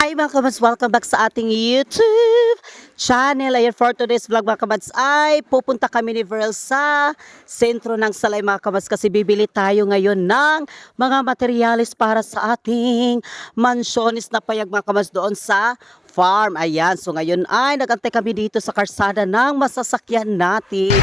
Hi mga kabads, welcome back sa ating YouTube channel. Ayan, for today's vlog mga kabads ay pupunta kami ni Verl sa sentro ng Salay mga kabads kasi bibili tayo ngayon ng mga materyales para sa ating mansyones na payag mga kabads doon sa farm. Ayan, so ngayon ay nagantay kami dito sa karsada ng masasakyan natin.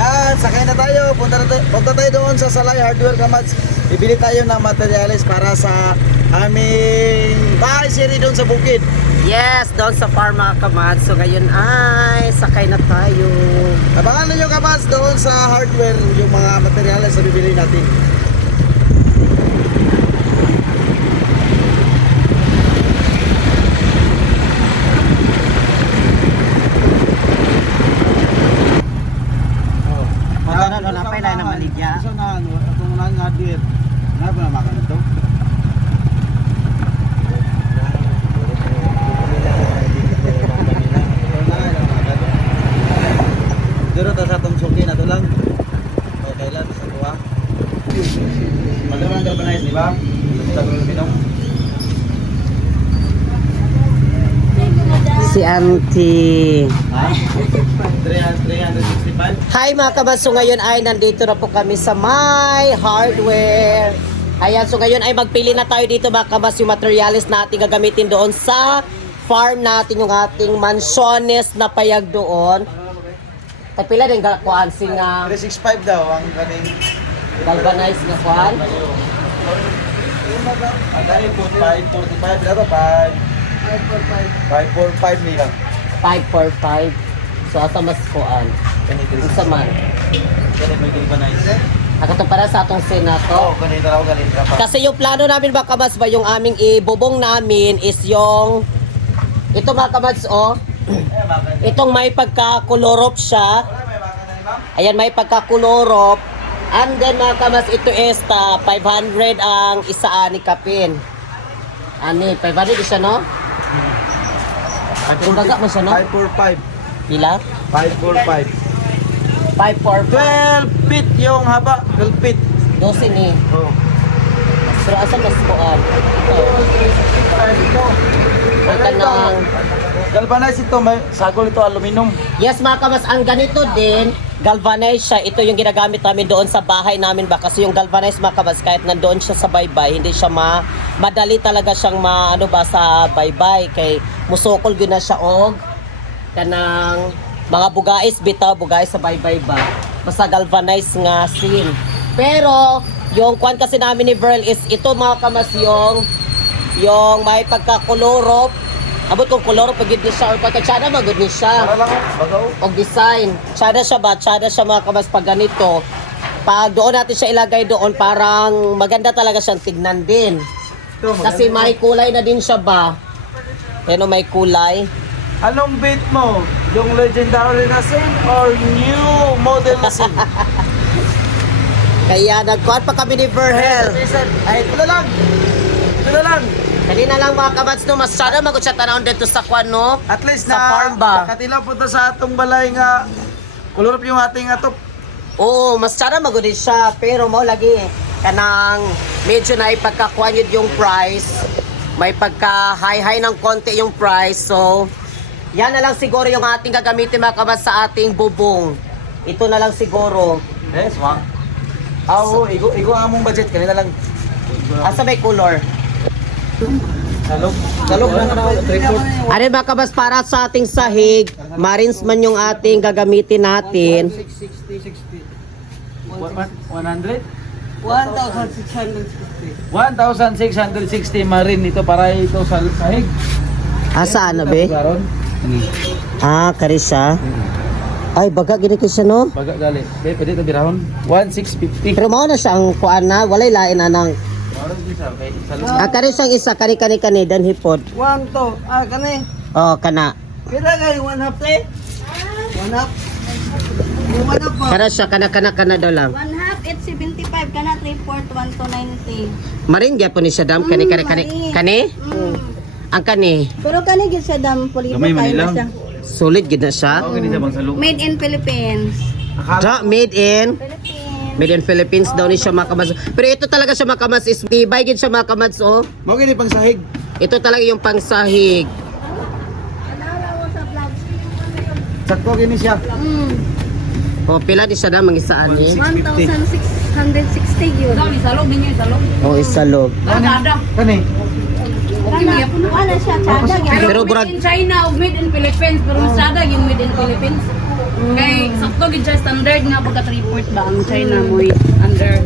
Yan, sakay na tayo. Punta tayo doon sa Salay Hardware Kamads. Bibili tayo ng materials para sa aming bahay siri doon sa bukid. Yes, doon sa farm mga kabads. So ngayon ay sakay na tayo. Abangan ninyo Kamads doon sa hardware yung mga materials na bibili natin. Napay na maligya. Isa na ano, itong mga hardware. Ano ba na makan ito? Dito ta sa atong suki na to lang. Okay lang sa kuha. Magandang galvanize, di ba? Sa pinong. Si Auntie. Ha? 365. Hi mga kabads, so ngayon ay nandito na po kami sa My Hardware. Ayan, so ngayon ay magpili na tayo dito mga kabads yung materials na ating gagamitin doon sa farm natin, yung ating mansyones na payag doon. Ay pila din kuan sing 365 daw ang kaning galvanized na kuan. ang kaning 545 daw 545 nila. 545. So asa mas kuan? Unsa man? Kani may galvanize. Ako to para sa atong senato. Oo, ganito raw ganito pa. Kasi yung plano namin mga kabads ba, yung aming ibubong namin is yung ito mga kabads oh. Itong may pagkakulorop siya. Ayan, may pagkakulorop. And then mga kabads, ito is 500 ang isa ani kapin. Ani, 500 isa no? Yung baga mo siya no? 545. Pila? 545. 545. 12 feet yung haba, 12 feet. 12 ni. Oh. Pero asa mas kuan? Ito. Ito ng Galvanize ito, may sagol ito aluminum. yes mga kamas, ang ganito din, galvanized siya. Ito yung ginagamit namin doon sa bahay namin ba. Kasi yung galvanized mga kamas, kahit nandoon siya sa baybay, hindi siya madali talaga siyang ano ba sa baybay. Kay musukol yun na siya og kanang mga bugais bitaw, bugais sa baybay ba. Basta galvanized nga scene. Pero, yung kwan kasi namin ni Verl is ito mga kamas yung may pagkakulorop. Abot kong kolor pag yun siya or pagkatsada magod ni siya. Para lang, bagaw. O design. Tsada siya ba? Tsada siya mga kamas pag ganito. Pag doon natin siya ilagay doon, parang maganda talaga siyang tignan din. Ito, Kasi may kulay na din siya ba? Ano may kulay? anong beat mo? Yung legendary na scene or new model na scene? Kaya nagkuhan pa kami ni Verhel. Ay, ito na lang. Ito na lang. Kanina lang mga kabats no, mas tsada magod siya tanawin dito sa kwan no. At least Sa na farm ba? nakatila po to sa atong balay nga kulurop yung ating atop. Oo, mas tsada magod din siya. Pero mo lagi kanang medyo na ipagkakuan yun yung price. May pagka-high ng konti yung price. So, yan na lang siguro yung ating gagamitin mga kabats sa ating bubong. Ito na lang siguro. Yes, ma. Oo, igo among budget kanina lang. Asa may color? Salog na na report. Ano ba kabas para sa ating sahig? Marins man yung ating gagamitin natin. 100? 1,660. 1,660 marin ito para ito sa sahig. Asa ano be? Garon. Ah, karisa. Ay, baga gini ko siya no? Baga gali. Be, pwede ito birahon. 1,650. Pero mao na siya ang kuan na, walay lain anang. Oras din sa okay. Kani siyang isa, kani dan hipod. 1 to. Kani. Oh, kana. Pila kayo? 1 half te? 1 half? Yung 1 half ba? Kana siya, kana daw lang. 1 half, 875 ka na, 3/4, 1 to 90. Marin gyapon ni siya dam, kani. Marin. Ang kani, Pero kanigid sa dam, pulido Gamay man kayo na nilang. siya. sulit gid na siya. Ako ganito bang salog. Made in Philippines. Made in Philippines. Made in Philippines daw ni siya mga kamads. Pero ito talaga siya mga kamads is tibay gid siya mga kamads oh. Mo gini pang sahig. Ito talaga yung pangsahig. Sakto gini siya. O pila di siya na mangisaan ni. 1,660 yun. O isa log. Kani. Ano siya, tsada. Pero Made brad in China o made in Philippines pero sada yung made in Philippines. Kay sakto gid siya standard nga pagka report ba ang China mo under.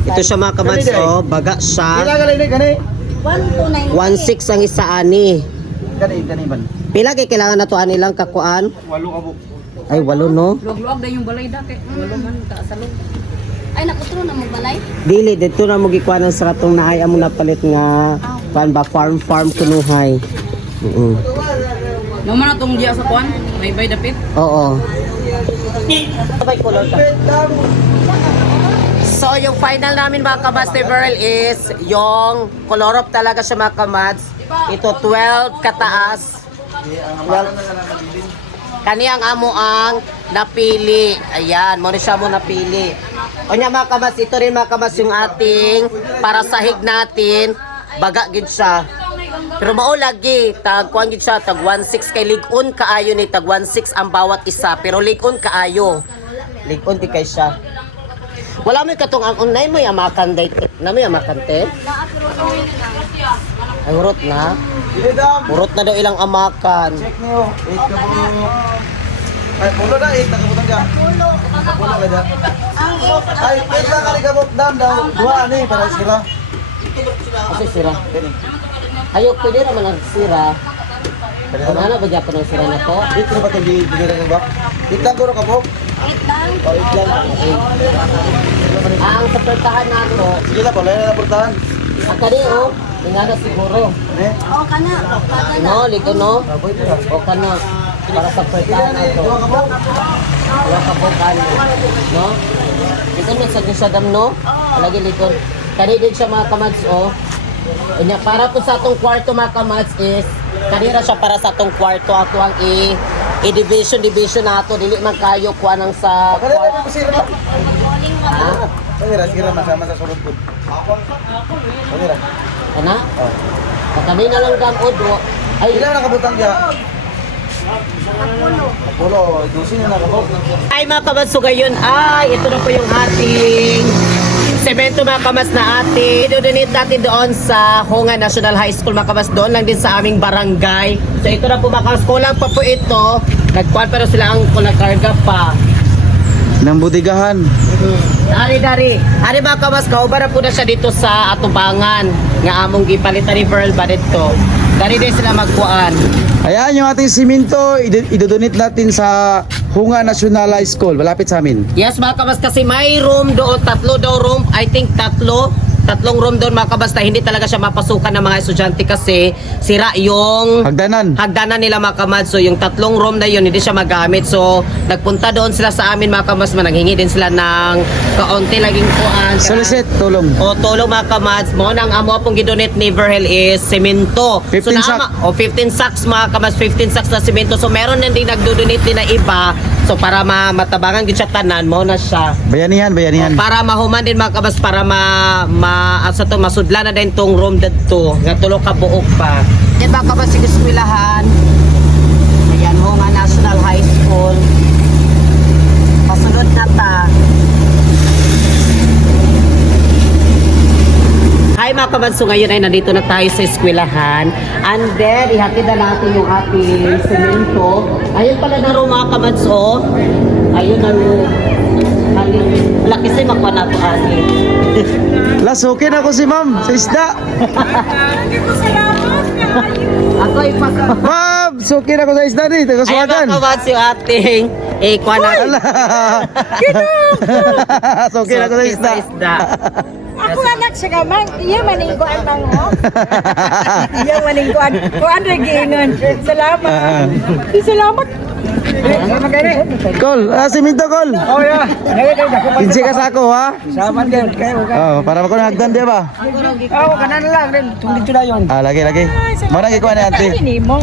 ito siya mga kamads oh, baga Kila siya. gali ni kani. 1,290. 1.6 ang isa ani. Kani ban. Pila kay kailangan na to ani lang kakuan? 8 kabuk. Ay walo no. Luwag-luwag na yung balay dati. Walo man ka sa loob. Ay, nakutro na magbalay. Dili dito na mo gikuanan sa katong naay amo napalit nga kan ba farm kunuhay. No man atong diya sa kuan, may bay dapit. Oo. Sabay color ka. So yung final namin mga kamads ni Beryl is yung color up talaga siya mga kamads. Ito 12 kataas. 12. Kani ang amo ang napili. Ayan, mo rin siya mo napili. O niya mga kamads, ito rin mga kamads yung ating para sahig natin. Baga gid siya. Pero mao lagi tag kuan gid siya tag 1.6 kay ligon kaayo ni tag 1.6 ang bawat isa pero ligon kaayo. Ligon di kay siya. Wala mo katong ang unay mo yamakan day. Na mo yamakan te? Ay urot na. Dili dam. Urot na daw ilang amakan. Check niyo. 8 kabuk. Ay pulo na 8 kabutang ka. Pulo kada. Ay pwede kali kabuk dam daw. Dua ani para sila. Kasi sira. Kani. Ayo pwede naman ang sira. Ano ba gyapon ang sira na to? Dito na ba itong bigyan ng bak? Itang ko kabuk. Ang sapertahan nato, Sige na po, layo na portahan. ang kani oh, ingana siguro. Eh? O, kana. Kana. No, ligo no. Aboy ko na. O kana para sa pertahan nato. Dua kabuk. Wala ka po kani. No? Likod mo sa gisadam no? Lagi likod. Kani din siya mga kamads oh. Unya para po sa atong kwarto mga kamads is kanira siya para sa atong kwarto ako ang i-division nato dili man kayo kuan ang sa Kaya na po sira. ha? Sira masama sa sulod po. Sira. Ana? Oh. Kami na lang damod oh. Ay, Ilan na kabutang kaya? Pulo. 12 na kabuk. ay mga kamads so ngayon ay ito na po yung ating semento mga kamas na ating idodonate natin doon sa Honga National High School mga kamas doon lang din sa aming barangay. So ito na po mga kamas, kulang pa po ito. Nagkuhan pero sila ang kunakarga pa. Nang budigahan. Dari. Ari mga kamas, kauban na po na siya dito sa Atubangan. Nga among gipalitan ni Pearl ba dito. Dari din sila magkuhan. Ayan yung ating simento, idodonate natin sa Hunga National High School, malapit sa amin. Yes mga kabas kasi may room doon, tatlo daw room, I think tatlong room doon mga kabas na hindi talaga siya mapasukan ng mga estudyante kasi sira yung Hagdanan. nila mga kamad. So yung tatlong room na yun hindi siya magamit. So nagpunta doon sila sa amin mga kamad, nanghingi din sila ng kaunti laging kuan. Solicit, tulong. O tulong mga kamads mo nang amo pong gidonate ni Verhel is semento. 15 sack. 15 sacks mga kamads, 15 sacks na semento. So meron din nagdodonate din na iba. So para matabangan gid siya tanan mo na siya. Bayanihan. Para mahuman din mga kabas para masudlan na din tong room dito nga tulo ka buok pa. Yan ba kabas sige eskwelahan. Ayan ho nga National High School. Pasunod na ta. Hi mga kabanso, ngayon ay nandito na tayo sa eskwelahan. And then, ihatid na natin yung ating semento. Ayun pala na ro mga kabanso. Ayun na ro. Laki sa'yo makuha na ito, ani. Las, okay na ako si ma'am, sa isda. Ako ipako. Ma'am, okay na ako sa isda ni, Ayun tagaswagan. mga kabanso yung ating kuha na. Ala. Okay na ako sa isda. Ako anak sa gamang, iya maningkuan bang mo? Iya maningkuan. Kuan ra giingon. Salamat. Salamat. Kol, siminto kol. Oh ya. Kinsi ka sa ako ha. Sama din kayo. Oh, para ako nagdan di ba? Oh, kanan lang din. Tungkol dito na yon. Lagi. Marang ikuha na ante. Ini mo.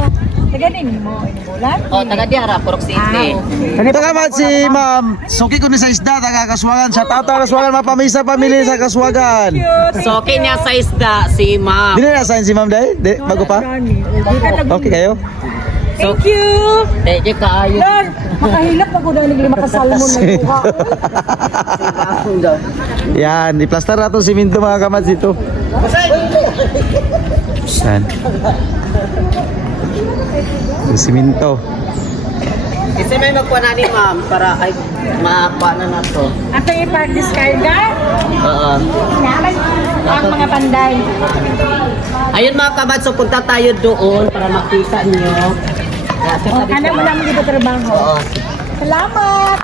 Taganin mo. Ini mo lang. Oh, taga Diara, Purok City. Ito ka man si ma'am. Suki ko ni sa isda, taga Kaswagan. Sa tao Kaswagan, mapamisa pamili sa Kaswagan. So, kanya sa isda si Ma'am. Di na na-assign si ma'am dahil? Bago pa? Okay kayo? Thank you. Thank you kaayo. Lord, makahilap ako dahil nagli makasalmon na kuha. Yan, i-plaster na itong siminto mga kamads dito. Yan. Yung siminto. Kasi may magkuha na ni Ma'am para ay makakuha na to. Ato yung park discarga. Oo. Ang mga panday. Ayun mga kamad, so punta tayo doon para makita nyo. Ano mo namin dito trabaho? Oo. Salamat.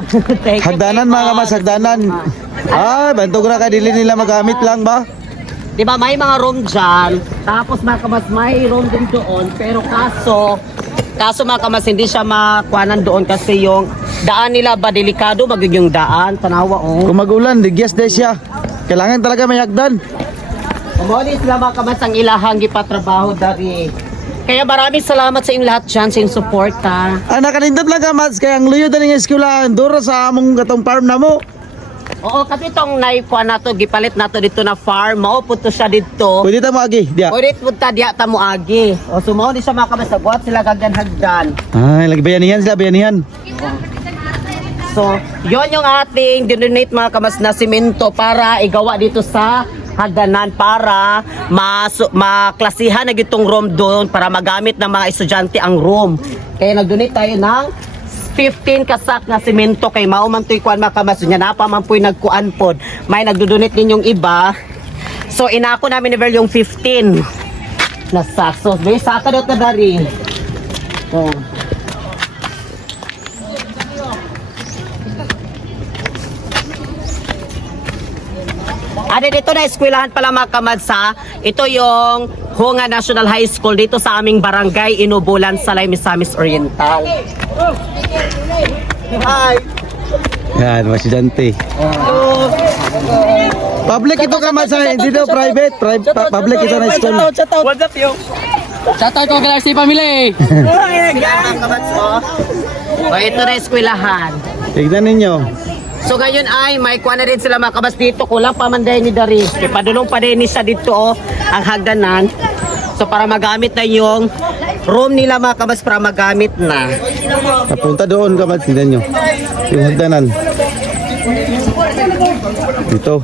Thank you. Hagdanan mga kamads, hagdanan. Bantog na ka, dili nila magamit lang ba? Di ba may mga room dyan, tapos mga kamad may room din doon, pero kaso mga kamad hindi siya makuhanan doon kasi yung daan nila ba delikado magiging daan, tanawa oh. Kung mag-ulan, ligyas din siya. Kailangan talaga may hagdan. Umuli sila mga kamad ang ilahang gipatrabaho dari. Kaya maraming salamat sa inyong lahat dyan, sa inyong suporta. Nakalindot lang kamads, kaya ang luyo din ng eskwela, duro sa among gatong farm na mo. Oo, kasi itong naikuha na to, gipalit na to dito na farm, maupunto siya dito. Pwede tayo agi, diya. Pwede punta diya tamo agi. O sumaw di siya makabasagwat sila hagdan. Ay, lagi bayanihan sila, bayanihan. So, yon yung ating dinonate mga kamas na simento para igawa dito sa hagdanan para maklasihan na gitong room doon para magamit ng mga estudyante ang room. Kaya nag-donate tayo ng 15 kasak na simento kay mauman to'y kuan mga kamas niya napaman po'y nagkuan pod. May nagdo-donate din yung iba. So, inako namin ni yung 15 na sak. So, may saka daw ta dari. Oh. Dito na eskwelahan pala mga kamadsa. Ito yung Hunga National High School dito sa aming barangay Inubulan, Salay, Misamis Oriental. Hi! Yan, masidante. Public ito kamads, hindi daw private. Public ito na school. What's up, yo? Shoutout ko kay RC Family. Mga kamadsa. O ito na eskwelahan. Tignan ninyo. So ngayon ay may kuha na rin sila mga kabas dito. Kulang pa man dahil ni Dari. Kaya padulong pa din siya dito ang hagdanan. So para magamit na yung room nila mga kabas para magamit na. Punta doon kamads, tignan nyo. Yung hagdanan. Dito.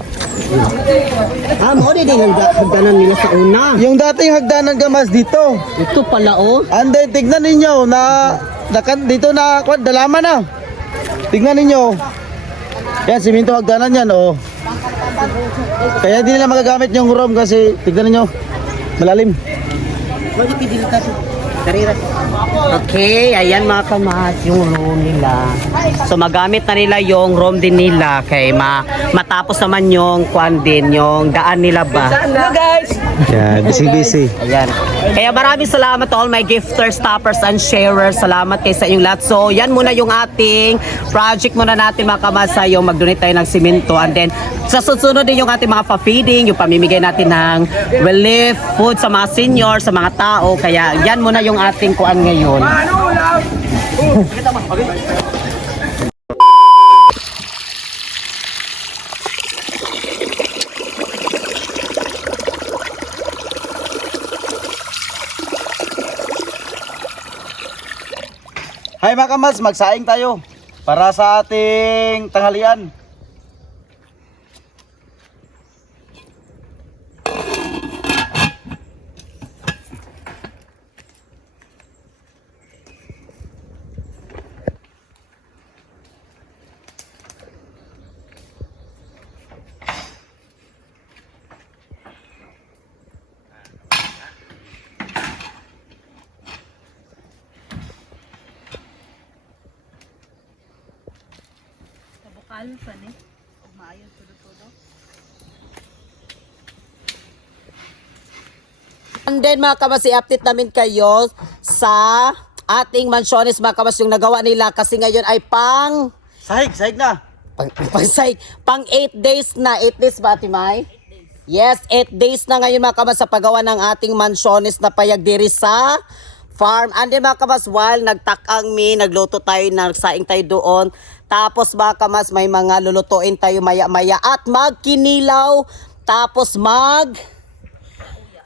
Mo din yung hagdanan nila sa una. Yung dating hagdanan kamads dito. Ito pala oh. Anday, tignan ninyo na dito na dalaman na. Tignan ninyo. Yan, siminto hagdanan yan, oh. Kaya hindi nila magagamit yung room kasi, tignan niyo malalim. Okay, ayan mga kamas, yung room nila. So magamit na nila yung room din nila kay matapos naman yung kwan din, yung daan nila ba. Hello guys. Yan, busy. Ayan. Kaya maraming salamat to all my gifters, stoppers, and sharers. Salamat kayo sa inyong lahat. So, yan muna yung ating project muna natin mga kamasa, yung mag-donate tayo ng simento. And then, sa susunod din yung ating mga pa-feeding, yung pamimigay natin ng relief food sa mga senior, sa mga tao. Kaya, yan muna yung ating kuan ngayon. Hi mga kamads, magsaing tayo para sa ating tanghalian. And then mga kamasi, update namin kayo sa ating Mansiones mga kabas yung nagawa nila kasi ngayon ay pang Sahig na. pang 8 days na. 8 days ba, Timay? Yes, 8 days na ngayon mga kabas sa paggawa ng ating Mansiones na payag diri sa farm. And then mga kabas, while nagtakang nagluto tayo, nagsaing tayo doon. Tapos mga kabas, may mga lulutuin tayo maya-maya at magkinilaw. Tapos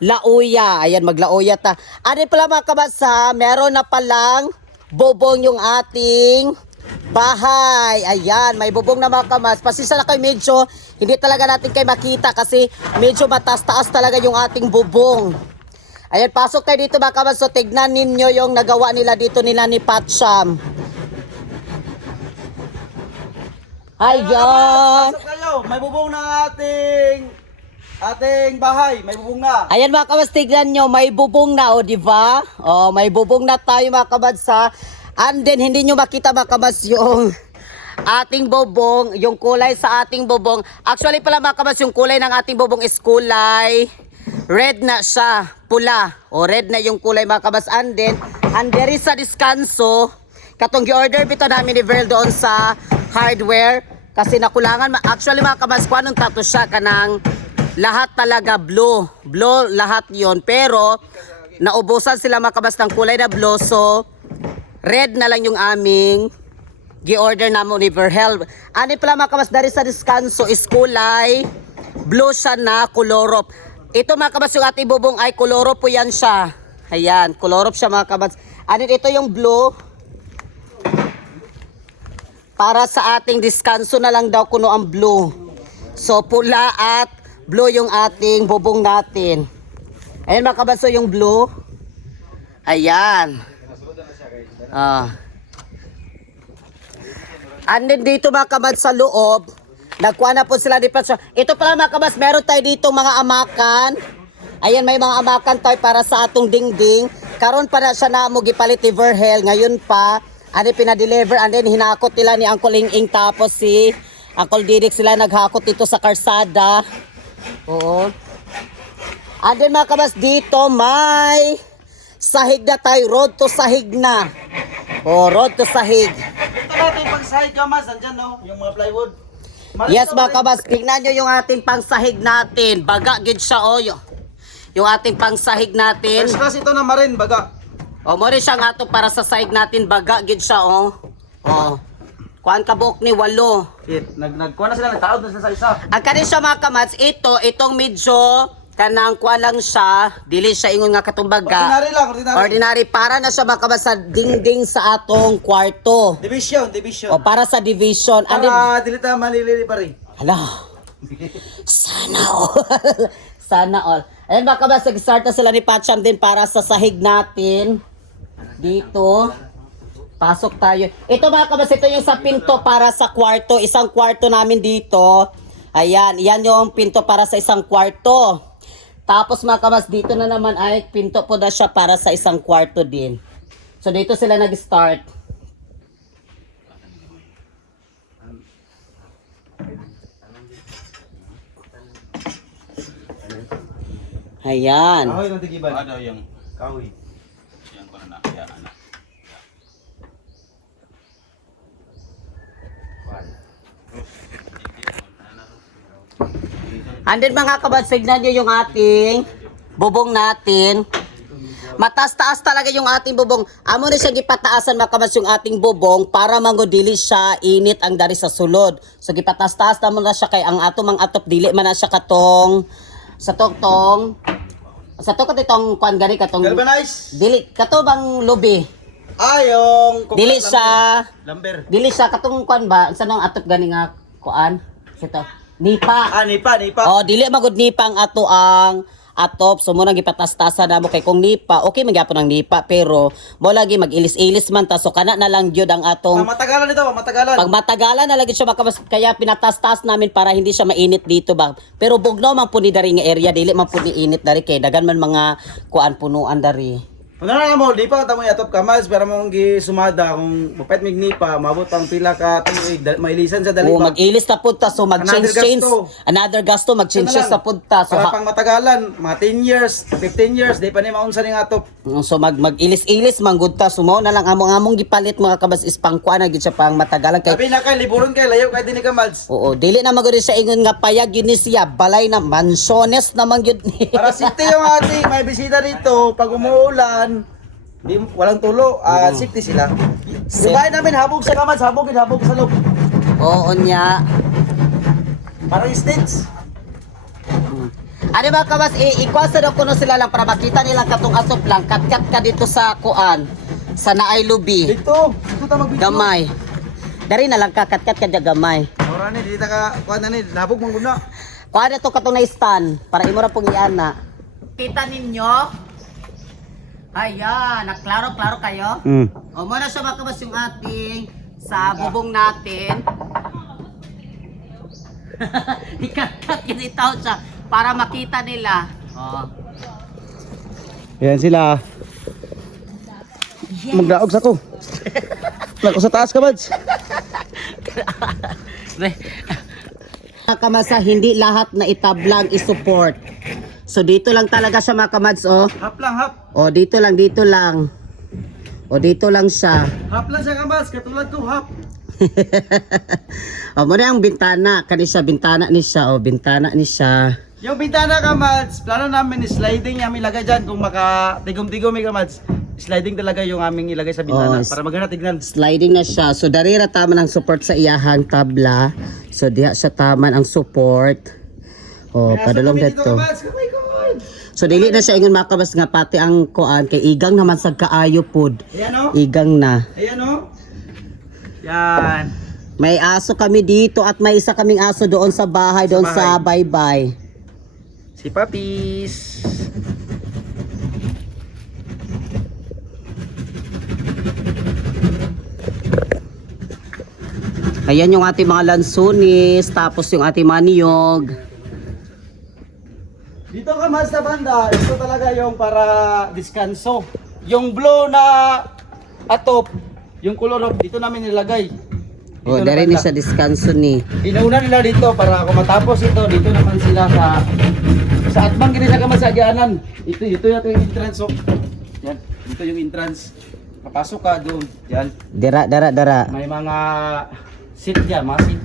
lauya. Ayan, maglauya ta. Ano pala mga kabas ha, meron na palang bubong yung ating bahay. Ayan, may bubong na mga kamas. Pasisa na kayo medyo, hindi talaga natin kayo makita kasi medyo mataas-taas talaga yung ating bubong. Ayan, pasok tayo dito mga kamas. So, tignan ninyo yung nagawa nila dito nila ni Patsham. Ayan. Pasok kayo. May bubong na ating bahay. May bubong na. Ayan mga kamas, tignan nyo, may bubong na, o diba? O, may bubong na tayo mga kamas ha. And then, hindi nyo makita mga kamas yung ating bubong, yung kulay sa ating bubong. Actually pala mga kamas, yung kulay ng ating bubong is kulay red na siya, pula. O, red na yung kulay mga kamas. And then, there is sa diskanso, katong gi-order bito namin ni Verl doon sa hardware. Kasi nakulangan, actually mga kamas, kung anong tato siya, kanang lahat talaga blue. Blue lahat yon. Pero, naubusan sila mga kamas ng kulay na blue. So, red na lang yung aming gi-order namin ni Verhel. Ano pala mga kamas, dari sa diskanso is kulay blue siya na kolorop. Ito mga kamas, yung ating bubong ay kolorop po yan siya. Ayan, kolorop siya mga kamas. Ano ito yung blue? Para sa ating diskanso na lang daw kuno ang blue. So pula at blue yung ating bubong natin. Ayan mga kamas, so yung blue. Ayan. And then dito mga kabas sa loob, nagkuha na po sila ni Patsham. Ito pala mga kabas, meron tayo dito mga amakan. Ayan, may mga amakan tayo para sa atong dingding. Karon pa na siya na mo gipalit ni Verhel. Ngayon pa, ano pinadeliver. And then hinakot nila ni Uncle Ing tapos si Uncle Didik sila naghakot dito sa karsada. Oo. And then mga kabas, dito may sahig na tayo, road to sahig na. O, road to sahig. Ito natin pang sahig kamas. Andyan no, yung mga plywood. Yes mga kabas, tingnan nyo yung ating pangsahig natin. Baga, gid siya o. Yung ating pangsahig natin. First class ito na marin, baga. O, mo rin siya nga to para sa sahig natin. Baga, gid siya o. O, kuhaan ka buok ni walo. Nagkuha na sila, nagtaod na sila sa isa. Ang kanin siya mga kamats, itong medyo kanang kuha lang siya, dili siya ingon nga katumbaga. Ordinary lang, ordinary. Ordinary, para na siya mga kamats sa dingding sa atong kwarto. Division. O, para sa division. Para dilita malilili pa rin. Hala. Sana all. Sana all. Ayun mga kabas, nag-start na sila ni Patsham din para sa sahig natin. Dito. Pasok tayo. Ito mga kabas, ito yung sa pinto para sa kwarto. Isang kwarto namin dito. Ayan, yan yung pinto para sa isang kwarto. Tapos mga kabas, dito na naman ay pinto po na siya para sa isang kwarto din. So dito sila nag-start. Ayan. Kahoy ng tigiban. Ano yung Kahoy. yung ko na ya anak. And then mga kabad, signan nyo yung ating bubong natin. Mataas-taas talaga yung ating bubong. Amo na siya gipataasan mga kabad yung ating bubong para mangodili siya init ang dari sa sulod. So gipataas-taas naman na siya kay ang ato mang atop dili man na siya katong sa tong sa to katong kuan gani katong Galvanize. dili kato bang lubi. Yung Dili siya Lumber. dili siya katong kuan ba sa nang atop gani nga kuan. Sito. Nipa. Nipa. Oh, dili magud nipa ang ato ang atop. So mo nang gipatas-tasa na mo kay kung nipa, okay magyapon ang nipa pero mo lagi mag-ilis-ilis man ta so kana na lang gyud ang atong Matagalan ito, matagalan. pag matagalan na lagi siya makabas kaya pinatas-tas namin para hindi siya mainit dito ba. Pero bugnaw man po ni dari nga area dili man po ni init dari kay dagan man mga kuan punuan dari. Ano na mo, di pa tamo yatop kamas para mong gisumada kung mapait migni pa, mabot pang pila ka tuig, mailisan sa dali Oo, pa. mag-ilis na punta, so mag-change Another gasto. another gasto, mag-change Ito na lang. sa punta. So, Para pang matagalan, mga 10 years, 15 years, di pa ni maunsa ning atop. so mag-ilis-ilis manggod ta. So mao na lang among gipalit mga kabas is pangkuan na gyud siya pang matagalan kay Sabi na kay liburon kay layo kay dinhi ka Mads. oo, dili na magud siya ingon nga payag yun ni siya, balay na mansiones naman gyud ni. Para safety yung ati, may bisita dito pag umuulan. Di walang tulo, safety sila. Yung bahay namin habog sa kamas, habog sa loob. Oo niya. Parang stage. Ano ba kabas, ikwasa daw kuno sila lang para makita nila katong asop lang, katkat ka dito sa kuan, sa naay lubi. Dito ta magbidyo. Gamay. Dari na lang katkat ka dyan gamay. Ora ni dito ka kuan na ni, habog man guna. Kuha na to katong na-stand para imo ra pong iana. Kita ninyo? Ayan, naklaro-klaro kayo? O muna siya makabas yung ating sa bubong natin. Ikat-kat kinitaw siya para makita nila. O. Yan sila. Magdaog sa ko. Nako sa taas ka, Mads. Kamasa, hindi lahat na itablang isupport. So dito lang talaga siya mga kamads, oh. Hap lang, hap. O dito lang, dito lang. O dito lang siya. Hap lang siya ka, Mads. Katulad ko, hap. O muna yung bintana, kani siya bintana ni siya, o bintana ni siya. Yung bintana ka, Mads, plano namin sliding yung aming ilagay dyan. Kung maka-tigom-tigom ka, Mads, sliding talaga yung aming ilagay sa bintana. Oh, para maganda tignan. Sliding na siya. So darira taman ang support sa iyahang tabla. So diha siya taman ang support. O padulong dito. So dili na siya ingon makabas nga pati ang kuan kay igang naman sa kaayo pod. Ayan o. Igang na. Ayan o. Yan. May aso kami dito at may isa kaming aso doon sa bahay, doon sa baybay. Si Papis. Ayan yung ating mga lansunis, tapos yung ating mga niyog. Dito ka mas sa banda, ito talaga yung para diskanso. Yung blue na atop, yung color of, dito namin nilagay. O, Dito dari na ni banda. sa diskanso ni. Inauna nila dito para kung matapos ito, dito naman sila sa atbang gini sa kamasagyanan. Ito yung entrance oh. Yan, dito yung entrance. Papasok ka doon, yan. Dara. May mga seat dyan, mga seat.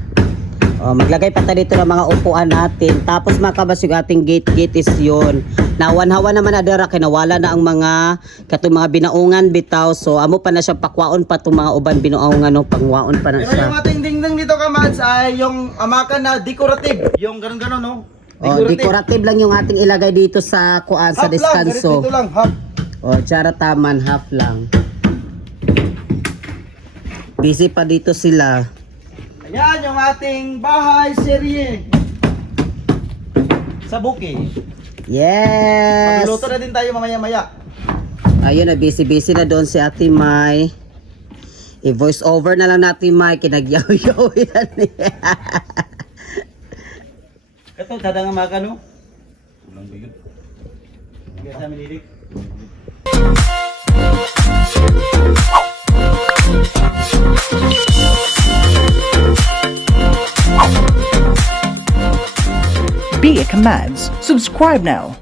O, maglagay pa tayo dito ng mga upuan natin. Tapos makabas yung ating gate is yun. Nawan-hawan naman na dara, kinawala na ang mga katong mga binaungan bitaw. So, amo pa na siya pakwaon pa itong mga uban binaungan, no? Pangwaon pa na Pero siya. yung ating dingding dito ka Mads ay yung amakan na decorative. Yung ganun-ganun no? O, decorative lang yung ating ilagay dito sa kuan, sa Half lang, descanso. dito lang, half. O, tsara taman, half lang. Busy pa dito sila. Ayan yung ating bahay serye. Sa Bukid. Yes! Magluto na din tayo mamaya-maya. Ayun na, busy na doon si Ate Mai. I-voice over na lang natin Mai, kinagyaw-yaw yan niya. Ito, tada nga maka no? Ulang bigot. Kaya sa amin lirik. Be a Commands. Subscribe now.